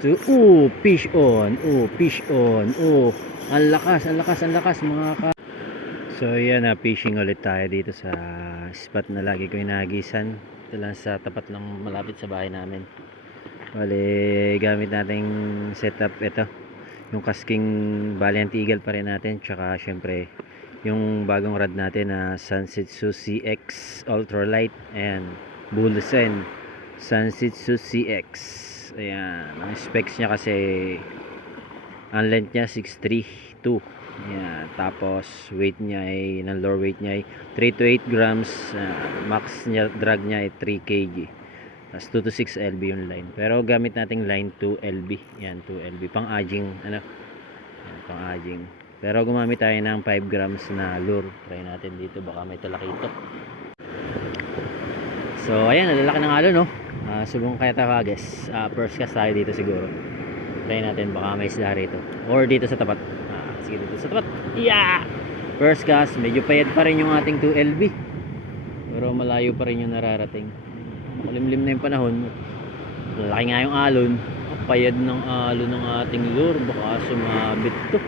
to, fish on, fish on, ang lakas, ang lakas, ang lakas mga ka. So yan na, fishing ulit tayo dito sa spot na lagi ko inagisan. Ito lang sa tapat ng malapit sa bahay namin. Bale, gamit nating setup ito. Yung casking Valiant Eagle pa rin natin. Tsaka syempre, yung bagong rod natin na Sanshitsu CX Ultralight. Ayan, Bullsen Sanshitsu CX. Ayan, ang specs niya kasi, ang length niya 632. Ayan, tapos weight niya ay, ng lower weight niya ay 3 to 8 grams. Max niya, drag niya ay 3 kg. Tapos 2 to 6 lb yung line. Pero gamit nating line 2 lb. Yan, 2 lb. Pang aging, ano? Yan, pang aging. Pero gumamit tayo ng 5 grams na lure. Try natin dito, baka may talakito. So, ayan, nalalaki ng alon, no? Subong kaya tawages. First cast tayo dito siguro. Try natin, baka may isda rito. Or dito sa tapat. Sige, dito sa tapat. Yeah! First cast, medyo payad pa rin yung ating 2 lb. Pero malayo pa rin yung nararating. Makulimlim na yung panahon. Laki nga yung alon. Payad ng alon ng ating lure. Baka sumabit to.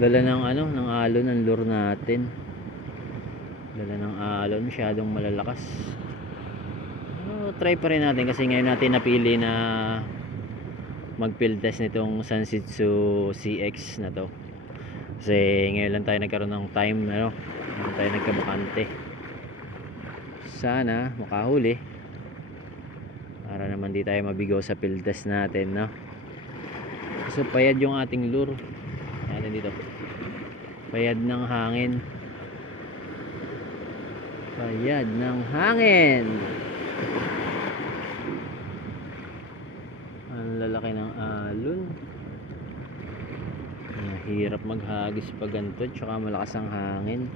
Dala ng ano, ng alon ng lure natin. Dala ng alon, masyadong malalakas. Try pa rin natin kasi ngayon natin napili na mag field test nitong Sanshitsu CX na to. Kasi ngayon lang tayo nagkaroon ng time, ano, ngayon tayo nagkabakante. Sana makahuli para naman di tayo mabigo sa field test natin, no? So payad yung ating lure natin dito. Payad ng hangin. Payad ng hangin. Ang lalaki ng alon. Mahirap maghagis pag ganito, tsaka malakas ang hangin.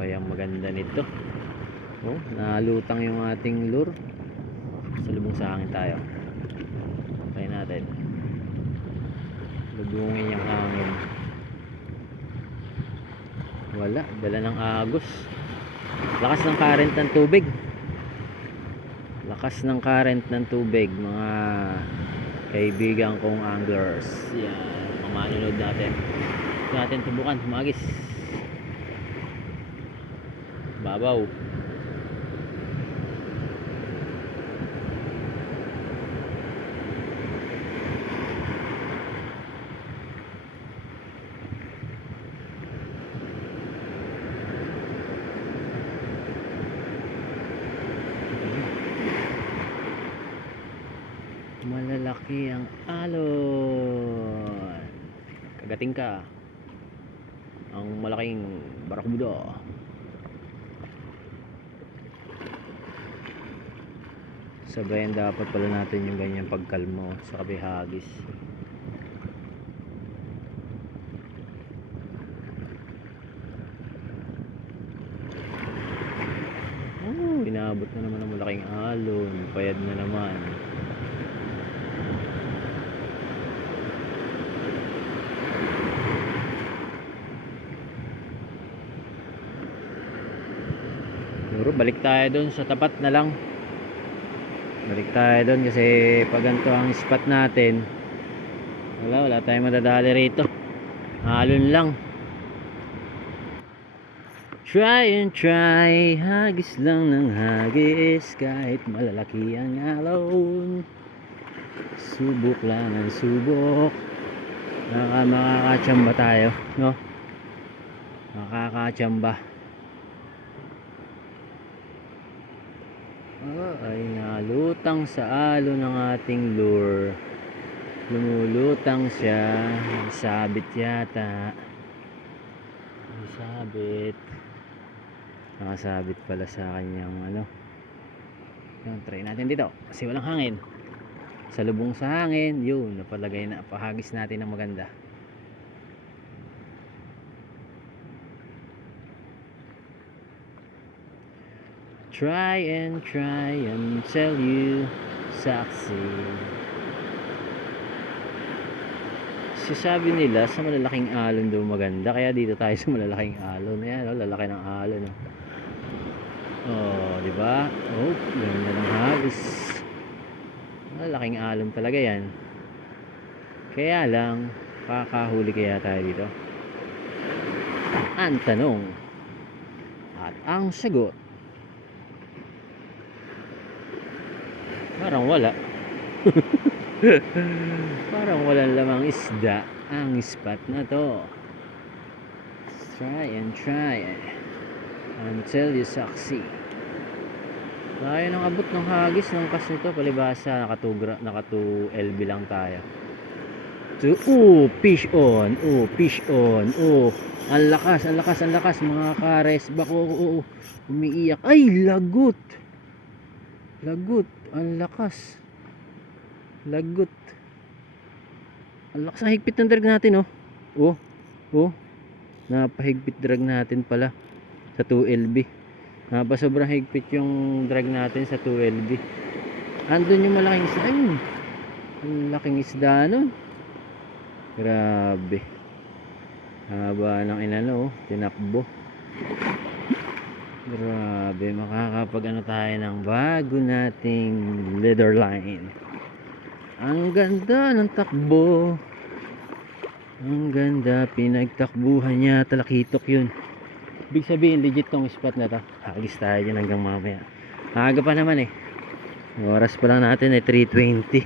Kaya maganda nito. Nalutang yung ating lure. Salubong sa hangin tayo. Try natin. Lubungin yung hangin. Wala, dala ng agos. Lakas ng current ng tubig. Lakas ng current ng tubig, mga kaibigan kong anglers. Yan, mga manunod natin. Ito natin tubukan, humagis. Babaw. Malalaki ang alon. Kagating ka. Ang malaking barakuda. Sabayan dapat pala natin yung ganyang pagkalmo sa kabihagis. Inabot na naman ang malaking alon. Payad na naman. Siguro balik tayo doon sa tapat na lang. Balik tayo doon kasi pag ganito ang spot natin, wala tayong madadali rito. Alon lang. Try and try, hagis lang ng hagis kahit malalaki ang alon. Subok lang ang subok. Makakatsamba tayo, no? Makakatsamba. Ay nalutang sa alon ng ating lure. Lumulutang siya. Sabit yata. Sabit. Nakasabit pala sa kanyang ano. Yan, try natin dito kasi walang hangin. Sa lubong sa hangin, yun, napalagay na, pahagis natin ng maganda. Try and tell you saksi. Sasabi nila sa malalaking alon daw maganda, kaya dito tayo sa malalaking alon. Ayan, lalaki ng alon. Oh, di ba? Oh, ganda ng hagis. Malaking alon talaga yan. Kaya lang, kakahuli kaya tayo dito? Ang tanong at ang sagot, parang wala. Parang walang lamang isda ang spot na to. Let's try until you succeed. Tayo nang abot ng hagis ng kas nito, palibasa naka 2 LB lang tayo. Fish on. Fish on. Ang lakas mga kares. Bako, umiiyak. Ay, lagot. Ang lakas. Lagot. Ang lakas ang higpit ng drag natin, napahigpit drag natin pala sa 2LB. Sobrang higpit yung drag natin sa 2LB. Andun yung malaking isda. Ayun. Ang laking isda nun. Grabe. Haba ng inano, tinakbo. Grabe, makakapag tayo ng bago nating leader line. Ang ganda ng takbo. Ang ganda, pinagtakbuhan niya, talakitok yun. Ibig sabihin, legit tong spot na to. Hagis tayo dyan hanggang mamaya. Maaga pa naman eh. Oras pa lang natin ay 3:20.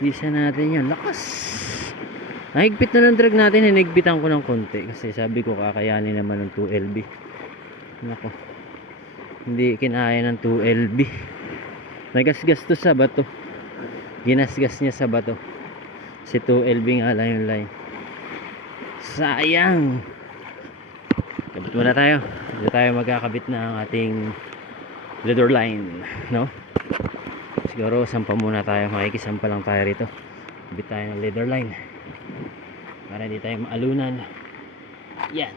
Bisa natin yan. Lakas! Nahigpit na ng drag natin. Hinigpitan ko ng konti. Kasi sabi ko kakayanin naman ng 2LB. Nako. Hindi kinaya ng 2LB. Nagasgas to sa bato. Ginasgas niya sa bato. Si 2LB nga lang yung line. Sayang. Kabit muna tayo. Hindi tayo magkakabit na ang ating leader line, no? Siguro sampa muna tayo. Makikisampa lang tayo rito. Kabit tayo ng leader line para hindi tayo maalunan. Yan.